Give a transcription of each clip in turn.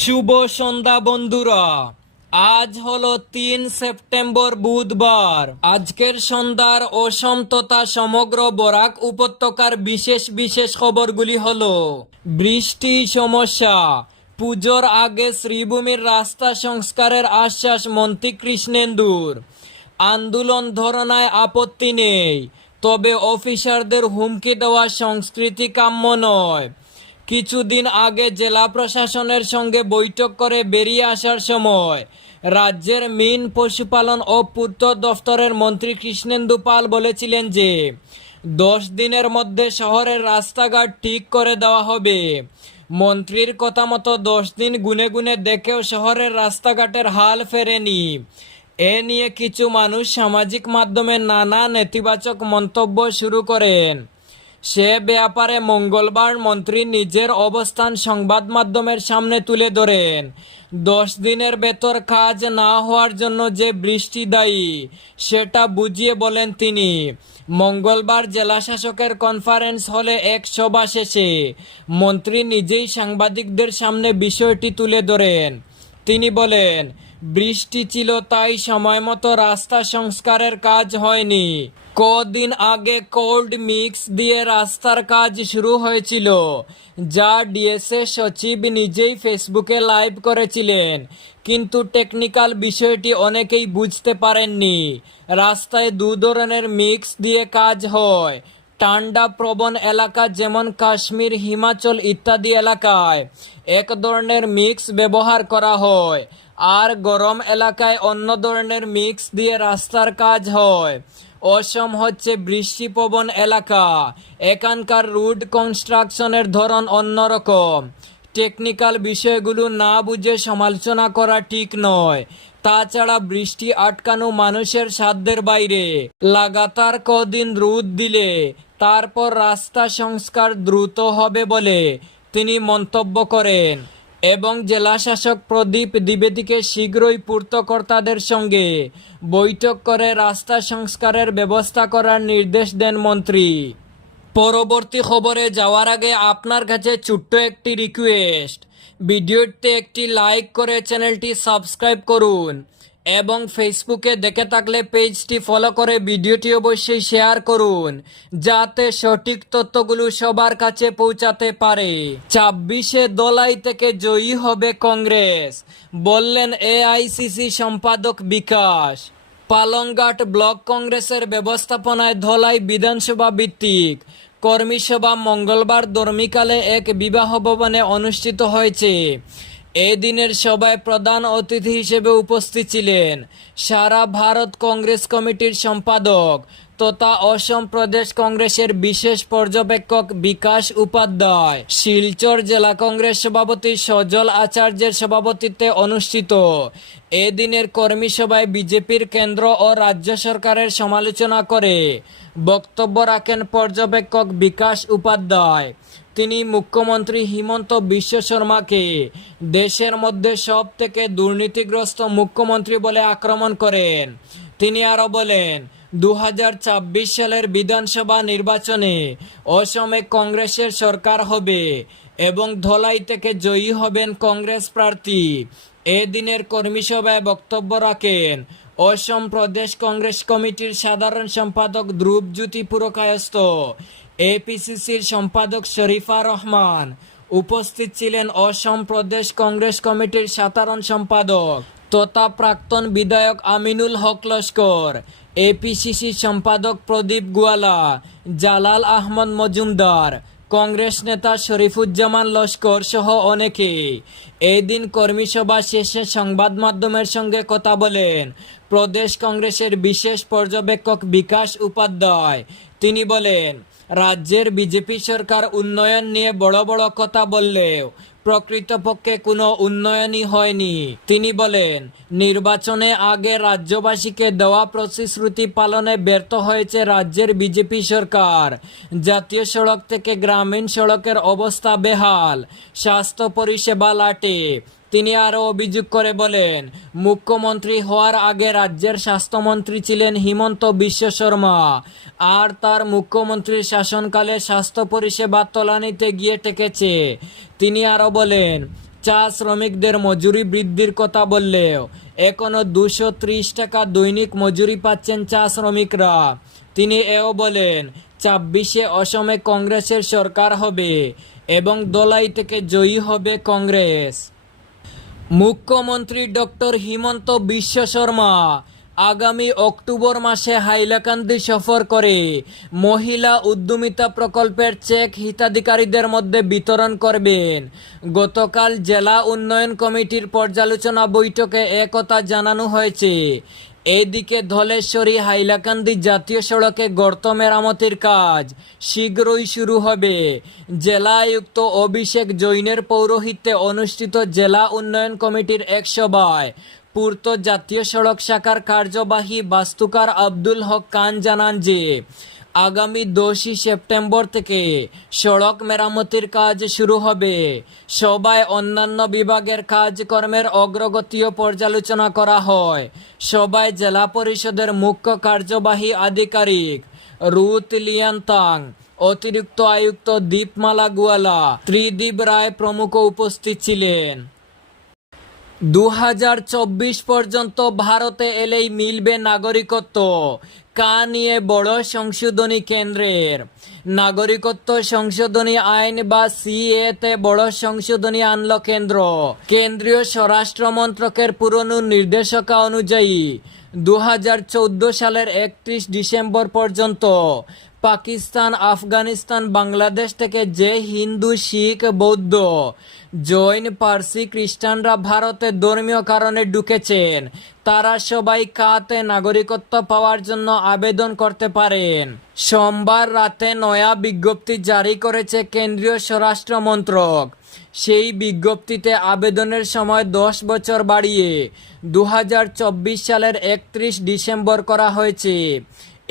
শুভ সন্ধ্যা বন্ধুরা। আজ হলো তিন সেপ্টেম্বর বুধবার। আজকের সন্ধ্যার অসম তথা সমগ্র বরাক উপত্যকার বিশেষ বিশেষ খবরগুলি হলো, বৃষ্টি সমস্যা, পুজোর আগে শ্রীভূমির রাস্তা সংস্কারের আশ্বাস মন্ত্রী কৃষ্ণেন্দুর। আন্দোলন ধরনায় আপত্তি নেই, তবে অফিসারদের হুমকি দেওয়া সংস্কৃতি কাম্য নয়। কিছুদিন আগে জেলা প্রশাসনের সঙ্গে বৈঠক করে বেরিয়ে আসার সময় রাজ্যের মিন পশুপালন ও পূর্ত দফতরের মন্ত্রী কৃষ্ণেন্দু পাল বলেছিলেন যে, দশ দিনের মধ্যে শহরের রাস্তাঘাট ঠিক করে দেওয়া হবে। মন্ত্রীর কথা মতো দশ দিন গুনে গুনে দেখেও শহরের রাস্তাঘাটের হাল ফেরেনি। এ নিয়ে কিছু মানুষ সামাজিক মাধ্যমে নানা নেতিবাচক মন্তব্য শুরু করেন। সে ব্যাপারে মঙ্গলবার মন্ত্রী নিজের অবস্থান সংবাদ মাধ্যমের সামনে তুলে ধরেন। দশ দিনের ভেতর কাজ না হওয়ার জন্য যে বৃষ্টি দায়ী, সেটা বুঝিয়ে বলেন তিনি। মঙ্গলবার জেলা শাসকের কনফারেন্স হলে এক সভা শেষে মন্ত্রী নিজেই সাংবাদিকদের সামনে বিষয়টি তুলে ধরেন। তিনি বলেন, বৃষ্টি ছিল, তাই সময় মতো রাস্তা সংস্কারের কাজ হয়নি। কদিন আগে কোল্ড মিক্স দিয়ে রাস্তার কাজ শুরু হয়েছিল, যা ডিএসএ সচিব নিজেই ফেসবুকে লাইভ করেছিলেন। কিন্তু টেকনিক্যাল বিষয়টি অনেকেই বুঝতে পারেননি। রাস্তায় দু ধরনের মিক্স দিয়ে কাজ হয়। ঠান্ডা, প্রবণ এলাকা যেমন কাশ্মীর, হিমাচল ইত্যাদি এলাকায় এক ধরনের মিক্স ব্যবহার করা হয়। আর গরম এলাকায় অন্য ধরনের মিক্স দিয়ে রাস্তার কাজ হয়। অসম হচ্ছে বৃষ্টিপ্রবণ এলাকা। এখানকার রুট কনস্ট্রাকশনের ধরন অন্যরকম। টেকনিক্যাল বিষয়গুলো না বুঝে সমালোচনা করা ঠিক নয়। তাছাড়া বৃষ্টি আটকানো মানুষের সাধ্যের বাইরে। লাগাতার কদিন রোদ দিলে, তারপর রাস্তা সংস্কার দ্রুত হবে বলে তিনি মন্তব্য করেন। এবং জেলাশাসক প্রদীপ দ্বিবেদীকে শীঘ্রই পূর্তকর্তাদের সঙ্গে বৈঠক করে রাস্তা সংস্কারের ব্যবস্থা করার নির্দেশ দেন মন্ত্রী। পরবর্তী খবরে যাওয়ার আগে আপনার কাছে ছোট্ট একটি রিকোয়েস্ট ভিডিওতে একটি লাইক করে চ্যানেলটি সাবস্ক্রাইব করুন। এবং ফেসবুকে দেখে থাকলে পেজটি ফলো করে ভিডিওটি অবশ্যই শেয়ার করুন, যাতে সঠিক তথ্যগুলো সবার কাছে পৌঁছাতে পারে। ছাব্বিশে দলাই থেকে জয়ী হবে কংগ্রেস, বললেন এআইসিসি সম্পাদক বিকাশ। পালংঘাট ব্লক কংগ্রেসের ব্যবস্থাপনায় ধলাই বিধানসভা ভিত্তিক কর্মী সভা মঙ্গলবার ধর্মিকালে এক বিবাহ ভবনে অনুষ্ঠিত হয়েছে। এই দিনের সভায় প্রধান অতিথি হিসেবে উপস্থিত ছিলেন সারা ভারত কংগ্রেস কমিটির সম্পাদক তথা অসম প্রদেশ কংগ্রেসের বিশেষ পর্যবেক্ষক বিকাশ উপাধ্যায়। শিলচর জেলা কংগ্রেস সভাপতি সজল আচার্যের সভাপতিত্বে অনুষ্ঠিত। এদিনের কর্মী সভায় বিজেপির কেন্দ্র ও রাজ্য সরকারের সমালোচনা করে। বক্তব্য রাখেন পর্যবেক্ষক বিকাশ উপাধ্যায়। তিনি মুখ্যমন্ত্রী হিমন্ত বিশ্ব শর্মাকে দেশের মধ্যে সব থেকে দুর্নীতিগ্রস্ত মুখ্যমন্ত্রী বলে আক্রমণ করেন। তিনি আরও বলেন দু হাজার ছাব্বিশ সালের বিধানসভা নির্বাচনে অসমে কংগ্রেসের সরকার হবে এবং ধলাই থেকে জয়ী হবেন কংগ্রেস প্রার্থী। এদিনের কর্মী সভায় বক্তব্য রাখেন, অসম প্রদেশ কংগ্রেস কমিটির সাধারণ সম্পাদক ধ্রুবজ্যোতি পুরকায়স্থ। এপিসিসির সম্পাদক শরীফা রহমান। উপস্থিত ছিলেন অসম প্রদেশ কংগ্রেস কমিটির সাধারণ সম্পাদক তথা প্রাক্তন বিধায়ক আমিনুল হক লস্কর এপিসিসি সম্পাদক প্রদীপ গোয়ালা, জালাল আহমদ মজুমদার, কংগ্রেস নেতা শরীফুজ্জামান লস্কর সহ অনেকে। এই দিন কর্মী সভা শেষে সংবাদ মাধ্যমের সঙ্গে কথা বলেন প্রদেশ কংগ্রেসের বিশেষ পর্যবেক্ষক বিকাশ উপাধ্যায়। তিনি বলেন রাজ্যের বিজেপি সরকার উন্নয়ন নিয়ে বড় বড় কথা বললেও প্রকৃতপক্ষে কোনো উন্নয়নই হয়নি। তিনি বলেন, নির্বাচনে আগে রাজ্যবাসীকে দেওয়া প্রতিশ্রুতি পালনে ব্যর্থ হয়েছে রাজ্যের বিজেপি সরকার। জাতীয় সড়ক থেকে গ্রামীণ সড়কের অবস্থা বেহাল, স্বাস্থ্য পরিষেবা লাটে। তিনি আরও অভিযোগ করে বলেন, মুখ্যমন্ত্রী হওয়ার আগে রাজ্যের স্বাস্থ্যমন্ত্রী ছিলেন হিমন্ত বিশ্ব শর্মা। আর তার মুখ্যমন্ত্রীর শাসনকালে স্বাস্থ্য পরিষেবা তলানিতে গিয়ে টেকেছে তিনি আরও বলেন, চা শ্রমিকদের মজুরি বৃদ্ধির কথা বললেও এখনও দুশো টাকা দৈনিক মজুরি পাচ্ছেন চা শ্রমিকরা। তিনি এও বলেন, ছাব্বিশে অসমে কংগ্রেসের সরকার হবে এবং দলাই থেকে জয়ী হবে কংগ্রেস। মুখ্যমন্ত্রী ডক্টর হিমন্ত বিশ্ব শর্মা আগামী অক্টোবর মাসে হাইলাকান্দি সফর করে। মহিলা উদ্যমিতা প্রকল্পের চেক হিতাধিকারীদের মধ্যে বিতরণ করবেন। গতকাল জেলা উন্নয়ন কমিটির পর্যালোচনা বৈঠকে একথা জানানো হয়েছে। এদিকে ধলেশ্বরী হাইলাকান্দি জাতীয় সড়কে গর্ত মেরামতির কাজ শীঘ্রই শুরু হবে। জেলা আয়ুক্ত অভিষেক জৈনের পৌরোহিত্যে অনুষ্ঠিত জেলা উন্নয়ন কমিটির এক সভায় পূর্ত জাতীয় সড়ক শাখার কার্যবাহী বাস্তুকার আব্দুল হক খান জানান যে, আগামী দশই সেপ্টেম্বর থেকে সড়ক মেরামতির কাজ শুরু হবে। সবাই অন্যান্য বিভাগের কাজকর্মের অগ্রগতিও পর্যালোচনা করা হয়। সবাই জেলা পরিষদের মুখ্য কার্যবাহী আধিকারিক রুত লিয়ান্তাং, অতিরিক্ত আয়ুক্ত দীপমালা গুয়ালা, ত্রিদীপ রায় প্রমুখ উপস্থিত ছিলেন। দু হাজার চব্বিশ পর্যন্ত ভারতে এলেই মিলবে নাগরিকত্ব। কা নিয়ে বড় সংশোধনী কেন্দ্রের। নাগরিকত্ব সংশোধনী আইন বা সিএতে বড় সংশোধনী আনল কেন্দ্র। কেন্দ্রীয় স্বরাষ্ট্র মন্ত্রকের পুরনো নির্দেশকা অনুযায়ী দু হাজার চৌদ্দ সালের একত্রিশ ডিসেম্বর পর্যন্ত পাকিস্তান, আফগানিস্তান, বাংলাদেশ থেকে যে হিন্দু, শিখ, বৌদ্ধ জৈন, পার্সি, খ্রিস্টানরা ভারতে ধর্মীয় কারণে ঢুকেছেন, তারা সবাই কাতে নাগরিকত্ব পাওয়ার জন্য আবেদন করতে পারেন। সোমবার রাতে নয়া বিজ্ঞপ্তি জারি করেছে কেন্দ্রীয় স্বরাষ্ট্র মন্ত্রক। সেই বিজ্ঞপ্তিতে আবেদনের সময় দশ বছর বাড়িয়ে দু হাজার চব্বিশ সালের একত্রিশ ডিসেম্বর করা হয়েছে।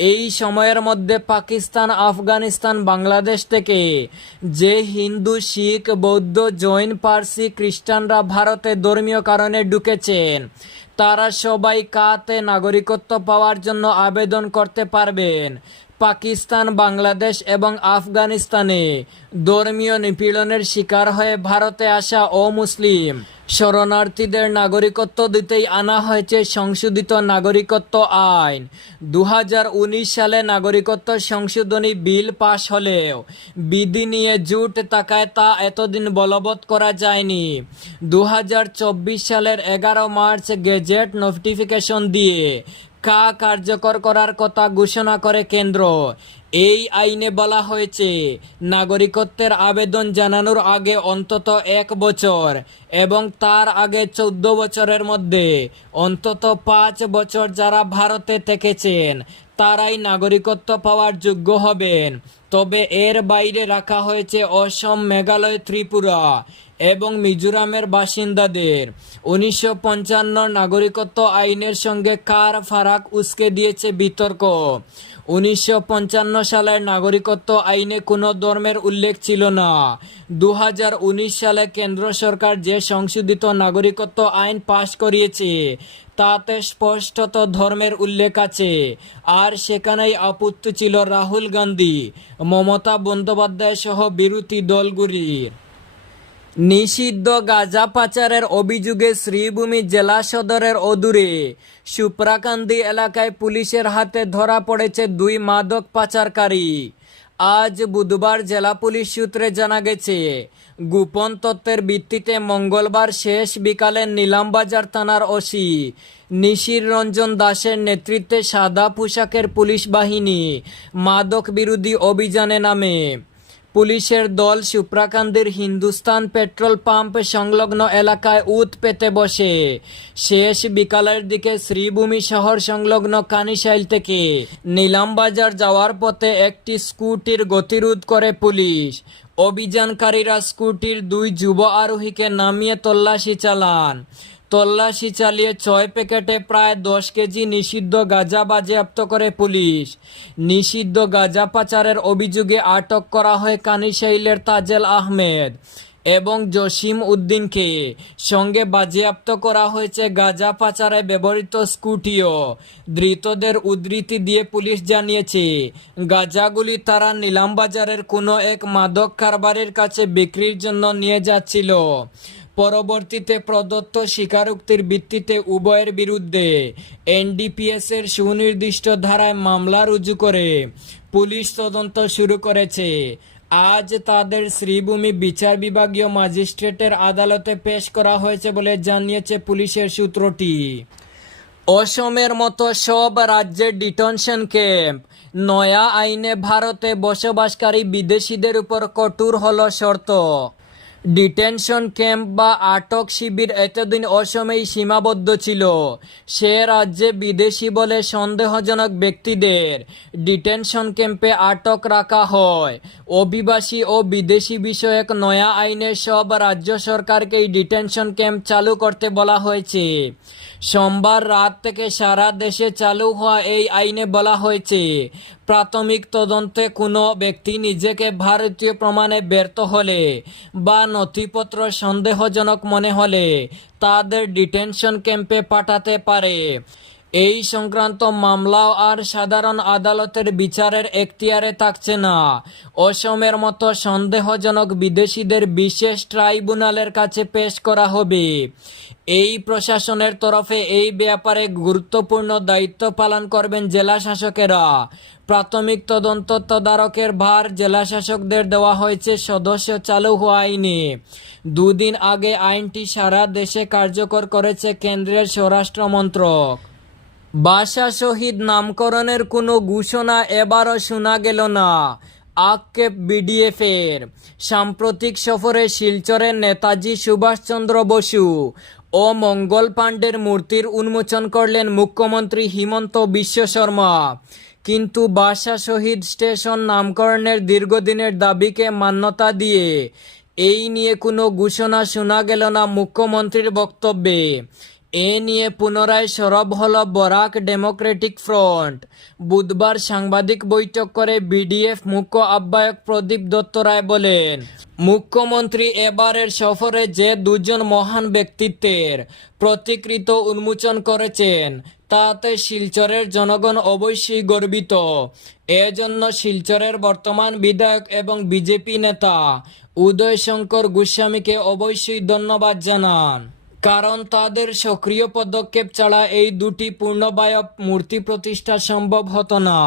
এই সময়ের মধ্যে পাকিস্তান, আফগানিস্তান, বাংলাদেশ থেকে যে হিন্দু, শিখ, বৌদ্ধ, জৈন, পার্সি খ্রিস্টানরা ভারতে ধর্মীয় কারণে ঢুকেছেন, তারা সবাই কাতে নাগরিকত্ব পাওয়ার জন্য আবেদন করতে পারবেন। পাকিস্তান, বাংলাদেশ এবং আফগানিস্তানে ধর্মীয় নিপীড়নের শিকার হয়ে ভারতে আসা অমুসলিম। শরণার্থীদের নাগরিকত্ব দিতেই আনা হয়েছে সংশোধিত নাগরিকত্ব আইন। দু হাজার উনিশ সালে নাগরিকত্ব সংশোধনী বিল পাশ হলেও বিধি নিয়ে জুট তাকায় তা এতদিন বলবৎ করা যায়নি। দু হাজার চব্বিশ সালের এগারো মার্চ গেজেট নোটিফিকেশন দিয়ে কা কার্যকর করার কথা ঘোষণা করে কেন্দ্র। এই আইনে বলা হয়েছে, নাগরিকত্বের আবেদন জানানোর আগে অন্তত এক বছর এবং তার আগে চৌদ্দ বছরের মধ্যে। অন্তত পাঁচ বছর যারা ভারতে থেকেছেন, তারাই নাগরিকত্ব পাওয়ার যোগ্য হবেন। তবে এর বাইরে রাখা হয়েছে অসম মেঘালয় ত্রিপুরা। এবং মিজোরামের বাসিন্দাদের। উনিশশো পঞ্চান্ন নাগরিকত্ব আইনের সঙ্গে কার ফারাক উস্কে দিয়েছে বিতর্ক? উনিশশো পঞ্চান্ন সালের নাগরিকত্ব আইনে কোনো ধর্মের উল্লেখ ছিল না। দু হাজার উনিশ সালে কেন্দ্র সরকার যে সংশোধিত নাগরিকত্ব আইন পাশ করিয়েছে, তাতে স্পষ্টত ধর্মের উল্লেখ আছে। আর সেখানেই আপত্তি ছিল রাহুল গান্ধী, মমতা বন্দ্যোপাধ্যায় সহ বিরোধী দলগুলির। নিষিদ্ধ গাঁজা পাচারের অভিযোগে শ্রীভূমি জেলা সদরের অদূরে। সুপ্রাকান্দি এলাকায় পুলিশের হাতে ধরা পড়েছে দুই মাদক পাচারকারী। আজ বুধবার জেলা পুলিশ সূত্রে জানা গেছে, গোপন তত্ত্বের ভিত্তিতে মঙ্গলবার শেষ বিকালে নীলামবাজার থানার ওসি নিশির রঞ্জন দাসের নেতৃত্বে সাদা পোশাকের পুলিশ বাহিনী মাদক বিরোধী অভিযানে নামে। পুলিশের দল সুপ্রাকান্দির হিন্দুস্তান পেট্রোল পাম্প সংলগ্ন এলাকায় উত পেতে বসে। শেষ বিকালের দিকে শ্রীভূমি শহর সংলগ্ন কানিশাইল থেকে নিলামবাজার যাওয়ার পথে একটি স্কুটির গতিরোধ করে পুলিশ। অভিযানকারীরা স্কুটির দুই যুব আরোহীকে নামিয়ে তল্লাশি চালান। তল্লাশি চালিয়ে ছয় প্যাকেটে প্রায় দশ কেজি নিষিদ্ধ গাঁজা বাজেয়াপ্ত করে পুলিশ। নিষিদ্ধ গাঁজা পাচারের অভিযোগে আটক করা হয় কানিশাইলের তাজেল আহমেদ এবং জসিম উদ্দিনকে। সঙ্গে বাজেয়াপ্ত করা হয়েছে গাঁজা পাচারে ব্যবহৃত স্কুটিও। ধৃতদের উদ্ধৃতি দিয়ে পুলিশ জানিয়েছে, গাঁজাগুলি তারা নিলামবাজারের কোনো এক মাদক কারবারের কাছে বিক্রির জন্য নিয়ে যাচ্ছিল। পরবর্তীতে প্রদত্ত স্বীকারোক্তির ভিত্তিতে উভয়ের বিরুদ্ধে এনডিপিএস এর সুনির্দিষ্ট ধারায় মামলা রুজু করে পুলিশ তদন্ত শুরু করেছে। আজ তাদের শ্রীভূমি বিচার বিভাগীয় ম্যাজিস্ট্রেটের আদালতে পেশ করা হয়েছে বলে জানিয়েছে পুলিশের সূত্রটি। অসমের মতো সব রাজ্যের ডিটেনশন ক্যাম্প, নয়া আইনে ভারতে বসবাসকারী বিদেশিদের উপর কঠোর হলো শর্ত। ডিটেনশন ক্যাম্প বা আটক শিবির এতদিন অসমেই সীমাবদ্ধ ছিল। সে রাজ্যে বিদেশি বলে সন্দেহজনক ব্যক্তিদের ডিটেনশন ক্যাম্পে আটক রাখা হয়। অভিবাসী ও বিদেশি বিষয়ক নয়া আইনে সব রাজ্য সরকারকেই ডিটেনশন ক্যাম্প চালু করতে বলা হয়েছে। সোমবার রাত থেকে সারা দেশে চালু হওয়া এই আইনে বলা হয়েছে, প্রাথমিক তদন্তে কোনো ব্যক্তি নিজেকে ভারতীয় প্রমাণে ব্যর্থ হলে বা নথিপত্র সন্দেহজনক মনে হলে তাদের ডিটেনশন ক্যাম্পে পাঠাতে পারে। এই সংক্রান্ত মামলাও আর সাধারণ আদালতের বিচারের এখতিয়ারে থাকছে না। অসমের মতো সন্দেহজনক বিদেশিদের বিশেষ ট্রাইব্যুনালের কাছে পেশ করা হবে। এই প্রশাসনের তরফে এই ব্যাপারে গুরুত্বপূর্ণ দায়িত্ব পালন করবেন জেলা শাসকেরা। প্রাথমিক তদন্ত তদারকের ভার জেলা শাসকদের দেওয়া হয়েছে সদস্য চালু হওয়া আইনে। দুদিন আগে আইনটি সারা দেশে কার্যকর করেছে কেন্দ্রের স্বরাষ্ট্র মন্ত্রক। বাসা শহীদ নামকরণের কোনো ঘোষণা এবারও শোনা গেল না। আক্ষেপ বিডিএফ এর সাম্প্রতিক সফরে শিলচরের নেতাজি সুভাষচন্দ্র বসু ও মঙ্গল পাণ্ডের মূর্তির উন্মোচন করলেন মুখ্যমন্ত্রী হিমন্ত বিশ্ব শর্মা। কিন্তু বাসা শহীদ স্টেশন নামকরণের দীর্ঘদিনের দাবিকে মান্যতা দিয়ে এই নিয়ে কোনো ঘোষণা শোনা গেল না মুখ্যমন্ত্রীর বক্তব্যে। এ নিয়ে পুনরায় সরব হল বরাক ডেমোক্রেটিক ফ্রন্ট। বুধবার সাংবাদিক বৈঠক করে বিডিএফ মুখ্য আহ্বায়ক প্রদীপ দত্ত রায় বলেন, মুখ্যমন্ত্রী এবারের সফরে যে দুজন মহান ব্যক্তিত্বের প্রতিকৃত উন্মোচন করেছেন, তাতে শিলচরের জনগণ অবশ্যই গর্বিত। এজন্য শিলচরের বর্তমান বিধায়ক এবং বিজেপি নেতা উদয় শঙ্কর গোস্বামীকে অবশ্যই ধন্যবাদ জানান। কারণ তাদের সক্রিয় পদক্ষেপ ছাড়া এই দুটি পূর্ণবায়ব মূর্তি প্রতিষ্ঠা সম্ভব হতো না।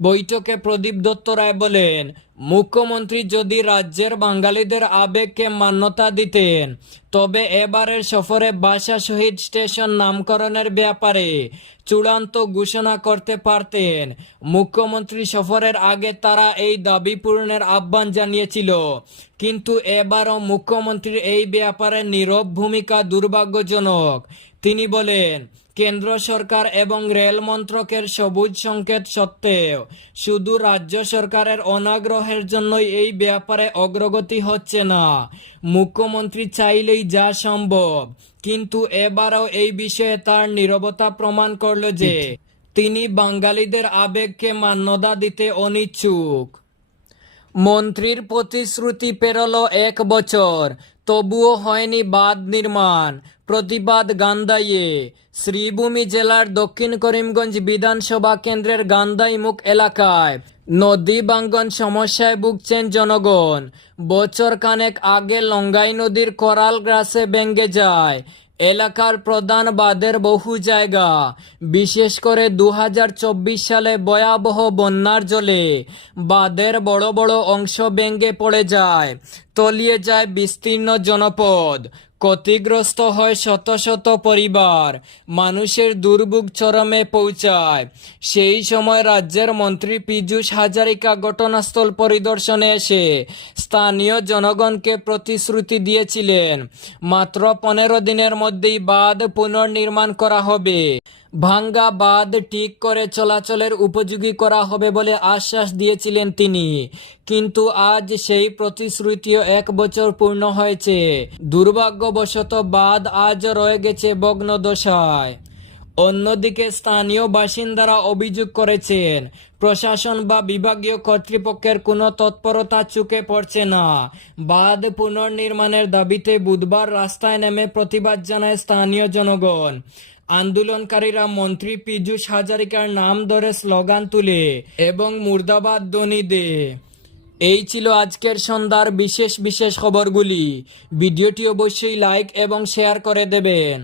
বৈঠকে প্রদীপ দত্ত রায় বলেন, মুখ্যমন্ত্রী যদি রাজ্যের বাঙালিদের আবেগকে মান্যতা দিতেন, তবে এবারের সফরে বাসা শহীদ স্টেশন নামকরণের ব্যাপারে চূড়ান্ত ঘোষণা করতে পারতেন। মুখ্যমন্ত্রী সফরের আগে তারা এই দাবি পূরণের আহ্বান জানিয়েছিল। কিন্তু এবারও মুখ্যমন্ত্রীর এই ব্যাপারে নীরব ভূমিকা দুর্ভাগ্যজনক। তিনি বলেন কেন্দ্র সরকার এবং রেল মন্ত্রকের সবুজ সংকেত সত্ত্বেও শুধু রাজ্য সরকারের অনাগ্রহের জন্যই এই ব্যাপারে অগ্রগতি হচ্ছে না। মুখ্যমন্ত্রী চাইলেই যা সম্ভব, কিন্তু এবারও এই বিষয়ে তার নীরবতা প্রমাণ করল যে তিনি বাঙালিদের আবেগকে মান্যতা দিতে অনিচ্ছুক। মন্ত্রীর প্রতিশ্রুতি পেরল এক বছর তবুও হয়নি বাঁধ নির্মাণ। প্রতিবাদ গান্দাইয়ে শ্রীভূমি জেলার দক্ষিণ করিমগঞ্জ বিধানসভা কেন্দ্রের গান্দাইমুখ এলাকায় নদী বাঙ্গন সমস্যায় ভুগছেন জনগণ। বছর কানেক আগে লঙ্গাই নদীর করাল গ্রাসে ভেঙ্গে যায়। এলাকার প্রধান বাঁধের বহু জায়গা, বিশেষ করে দু হাজার চব্বিশ সালে ভয়াবহ বন্যার জলে। বাঁধের বড় বড় অংশ ভেঙে পড়ে যায়, তলিয়ে যায় বিস্তীর্ণ জনপদ। ক্ষতিগ্রস্ত হয় শত শত পরিবার। মানুষের দুর্ভোগ চরমে পৌঁছায়। সেই সময় রাজ্যের মন্ত্রী পীযুষ হাজারিকা ঘটনাস্থল পরিদর্শনে এসে স্থানীয় জনগণকে প্রতিশ্রুতি দিয়েছিলেন। মাত্র পনেরো দিনের মধ্যেই বাঁধ পুনর্নির্মাণ করা হবে। ভাঙ্গা বাঁধ ঠিক করে চলাচলের উপযোগী করা হবে বলে আশ্বাস দিয়েছিলেন তিনি। কিন্তু আজ সেই প্রতিশ্রুতিও এক বছর পূর্ণ হয়েছে। দুর্ভাগ্যবশত বাঁধ আজ রয়ে গেছে ভগ্ন দশায় অন্যদিকে স্থানীয় বাসিন্দারা অভিযোগ করেছেন, প্রশাসন বা বিভাগীয় কর্তৃপক্ষের কোনো তৎপরতা চুকে পড়ছে না। বাঁধ পুনর্নির্মাণের দাবিতে বুধবার রাস্তায় নেমে প্রতিবাদ জানায় স্থানীয় জনগণ। আন্দোলনকারীরা মন্ত্রী পীযূষ হাজারিকার নাম ধরে স্লোগান তুলে এবং মুর্দাবাদ ধ্বনি দে। এই ছিল আজকের সন্ধ্যার বিশেষ বিশেষ খবরগুলি। ভিডিওটি অবশ্যই লাইক এবং শেয়ার করে দেবেন।